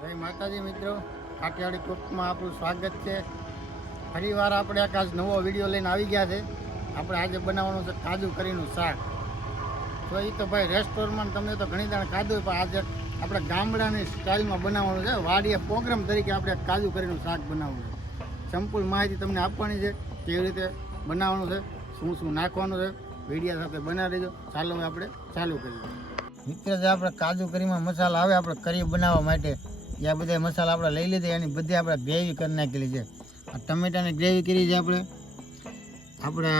જય માતાજી મિત્રો, કાઠિયાવાડી કુકમાં આપણું સ્વાગત છે. ફરીવાર આપણે એક આજ નવો વિડીયો લઈને આવી ગયા છે. આપણે આજે બનાવવાનું છે કાજુ કરીનું શાક. તો એ તો ભાઈ રેસ્ટોરન્ટમાં તમને તો ઘણી દાણ ખાધું, પણ આજે આપણે ગામડાની સ્ટાઇલમાં બનાવવાનું છે. વાડીએ પ્રોગ્રામ તરીકે આપણે કાજુ કરીનું શાક બનાવવાનું છે. સંપૂર્ણ માહિતી તમને આપવાની છે, કેવી રીતે બનાવવાનું છે, શું શું નાખવાનું છે. વિડીયો સાથે બનાવી દેજો. ચાલો હવે આપણે ચાલુ કરીએ. મિત્ર, જે આપણે કાજુ કરીમાં મસાલા આવે આપણે કરી બનાવવા માટે, એ બધા મસાલા આપણે લઈ લીધા. એની બધી આપણે ગ્રેવી કરી નાખેલી છે. આ ટમેટાની ગ્રેવી કરી છે. આપણે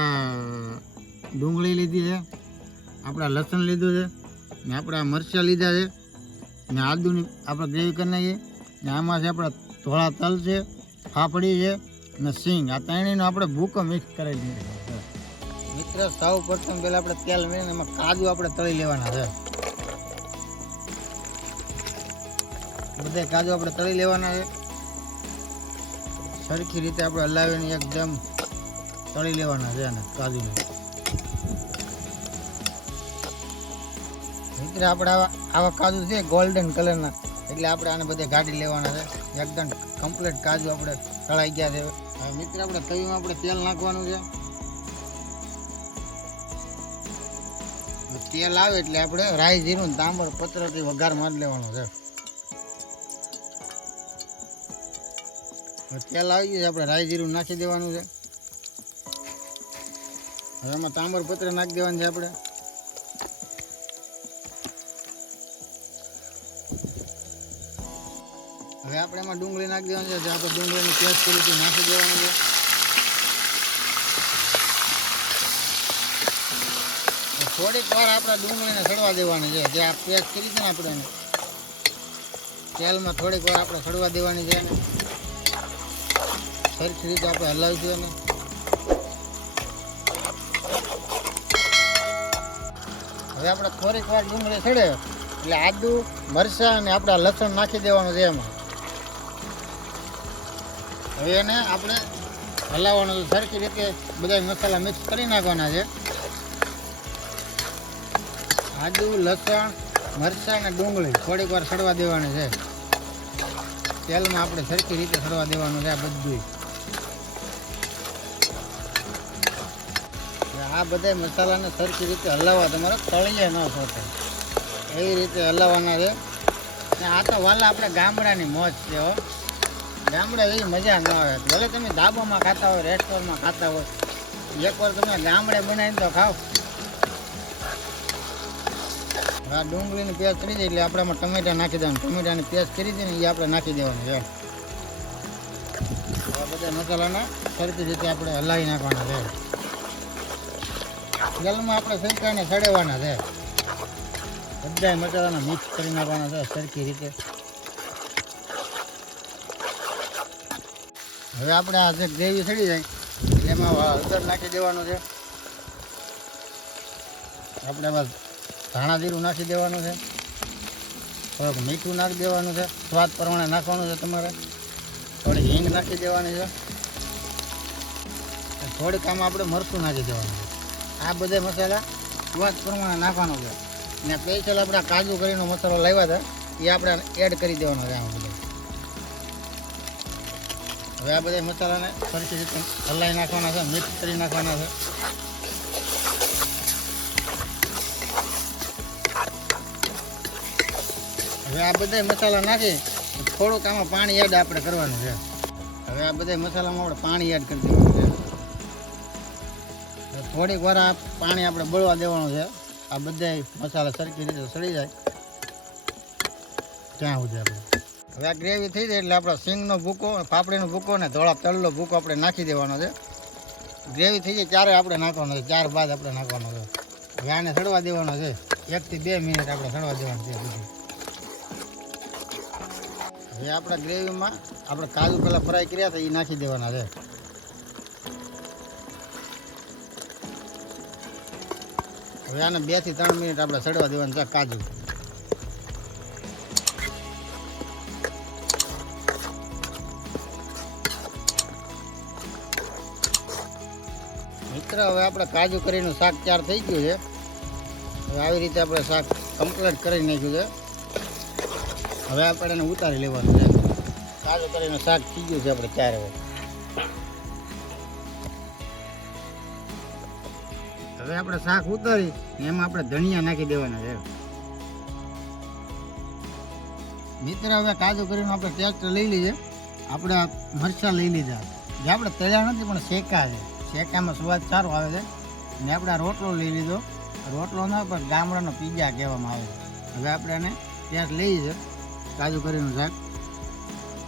ડુંગળી લીધી છે, આપણા લસણ લીધું છે, ને આપણા મરચાં લીધા છે, ને આદુની આપણે ગ્રેવી કરી નાખીએ. ને આમાં છે આપણા ધોળા તલ છે, ફાફડી છે, ને સિંગ. આ ત્રણેયનો આપણે ભૂકો મિક્સ કરી દઈએ. મિત્ર, સૌ પ્રથમ પહેલાં આપણે તેલ મેળવીને એમાં કાજુ આપણે તળી લેવાના છે. બધા કાજુ આપણે તળી લેવાના છે. સરખી રીતે આપણે હલાવીને એકદમ તળી લેવાના છે અને કાજુને. મિત્ર, આપણે આવા કાજુ છે ગોલ્ડન કલરના, એટલે આપણે આને બધે કાઢી લેવાના છે. એકદમ કમ્પ્લીટ કાજુ આપણે તળાઈ ગયા છે. મિત્ર, આપણે તવીમાં આપણે તેલ નાખવાનું છે. તેલ આવે એટલે આપણે રાઈ જીરું તાંબર પત્રથી વઘાર મારી લેવાનો છે. તેલ આવી ગયું છે, આપણે રાઈ જીરું નાખી દેવાનું છે. હવે એમાં તાંબર પત્ર નાખી દેવાનું છે. આપણે એમાં ડુંગળી નાખી દેવાની છે. આપણે ડુંગળીની પેસ્ટ કરી નાખી દેવાનું છે. થોડીક વાર આપણે ડુંગળીને સડવા દેવાની છે. જે આ પેસ્ટ કરી છે ને આપણે તેલમાં થોડીક વાર આપણે સડવા દેવાની છે. સરખી રીતે આપણે હલાવીશું. અને હવે આપણે થોડીક વાર ડુંગળી સડે એટલે આદુ, મરચાં અને આપણા લસણ નાખી દેવાનું છે એમાં. હવે એને આપણે હલાવવાનું છે. સરખી રીતે બધા મસાલા મિક્સ કરી નાખવાના છે. આદુ, લસણ, મરચાં અને ડુંગળી થોડીક વાર સડવા દેવાની છે. તેલમાં આપણે સરખી રીતે સડવા દેવાનું છે. આ બધું આ બધા મસાલાને સરખી રીતે હલાવવા, તમારે તળીએ ન થશે એવી રીતે હલાવવાના છે. ને આ તો વાલા આપણે ગામડાની મોજ છે. ગામડા એવી મજા ન આવે. ભલે તમે ધાબામાં ખાતા હોય, રેસ્ટોરન્ટમાં ખાતા હોય, એકવાર તમે ગામડે બનાવીને તો ખાઓ. આ ડુંગળીની પેસ્ટ કરી દઈએ એટલે આપણે એમાં ટમેટા નાખી દેવાનું. ટમેટાની પેસ્ટ કરી દઈએ ને એ આપણે નાખી દેવાનું છે. આ બધા મસાલાને સરખી રીતે આપણે હલાવી નાખવાના છે. તેલમાં આપણે સરકાને સડેવાના છે. બધા મસાલાને મિક્સ કરી નાખવાના છે સરખી રીતે. હવે આપણે આ જે ગ્રેવી સડી જાય એમાં હળદર નાખી દેવાનું છે. આપણે બસ ધાણા જીરું નાખી દેવાનું છે. થોડુંક મીઠું નાખી દેવાનું છે. સ્વાદ પ્રમાણે નાખવાનું છે તમારે. થોડીક હિંગ નાખી દેવાની છે. થોડીક આમાં આપણે મરચું નાખી દેવાનું છે. આ બધા મસાલા સ્વાદ પ્રમાણે નાખવાનો છે. ને સ્પેશિયલ આપણે કાજુ કરીનો મસાલો લાવ્યા હતા એ આપણે એડ કરી દેવાનો છે આમાં બધો. હવે આ બધા મસાલાને સરખી રીતે હલાવી નાખવાના છે, મિક્સ કરી નાખવાના છે. હવે આ બધા મસાલા નાખી થોડુંક આમાં પાણી એડ આપણે કરવાનું છે. હવે આ બધા મસાલામાં આપણે પાણી એડ કરી દેવાનું છે. થોડીક વાર આ પાણી આપણે બળવા દેવાનું છે. આ બધા મસાલા સરખી રીતે સડી જાય ત્યાં સુધી આપણે. હવે આ ગ્રેવી થઈ જાય એટલે આપણે સિંગનો ભૂકો, પાપડીનો ભૂકો અને ધોળા તલનો ભૂકો આપણે નાખી દેવાનો છે. ગ્રેવી થઈ જાય ત્યારે આપણે નાખવાનો છે. ત્યાર બાદ આપણે નાખવાનો છે. હવે આને સડવા દેવાનો છે. 1 થી 2 મિનિટ આપણે સડવા દેવાનું છે. હવે આપણા ગ્રેવીમાં આપણે કાજુ પહેલાં ફ્રાય કર્યા હતા એ નાખી દેવાના છે. હવે આને 2 થી 3 મિનિટ આપણે સડવા દેવાનું છે કાજુ. મિત્ર, હવે આપણે કાજુ કરીનું શાક તૈયાર થઈ ગયું છે. હવે આવી રીતે આપણે શાક કમ્પ્લીટ કરી નાખ્યું છે. હવે આપણે એને ઉતારી લેવાનું છે. કાજુ કરીને શાક થઈ ગયું છે આપણે ચાર. હવે આપણે શાક ઉતારી એમાં આપણે ધનિયા નાખી દેવાના છે. મિત્ર હવે કાજુ કરીને આપણે ટેસ્ટ લઈ લઈએ. આપણે મરચાં લઈ લીધા જે આપણે તળ્યા નથી પણ શેકા છે. શેકામાં સ્વાદ સારો આવે છે. ને આપણે આ રોટલો લઈ લીધો. રોટલો ના પણ ગામડાનો પીઝા કહેવામાં આવે છે. હવે આપણે એને ટેસ્ટ લઈએ છે કાજુ કરીનું શાક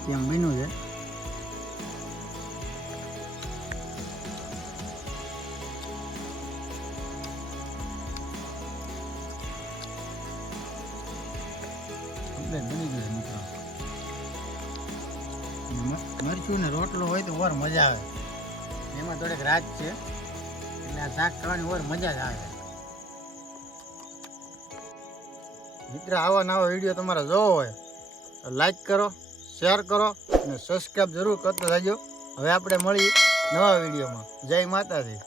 કેમ બન્યું છે. બની ગયું મિત્રો. મરચું ને રોટલો હોય તો ઓર મજા આવે. એમાં થોડીક રાત છે એટલે આ શાક ખાવાની ઓર મજા જ આવે. મિત્ર આવા નવા વિડીયો તમારે જોવો હોય તો લાઈક કરો, શેર કરો અને સબસ્ક્રાઈબ જરૂર કરતા જાજો. હવે આપણે મળીએ નવા વિડીયોમાં. જય માતાજી.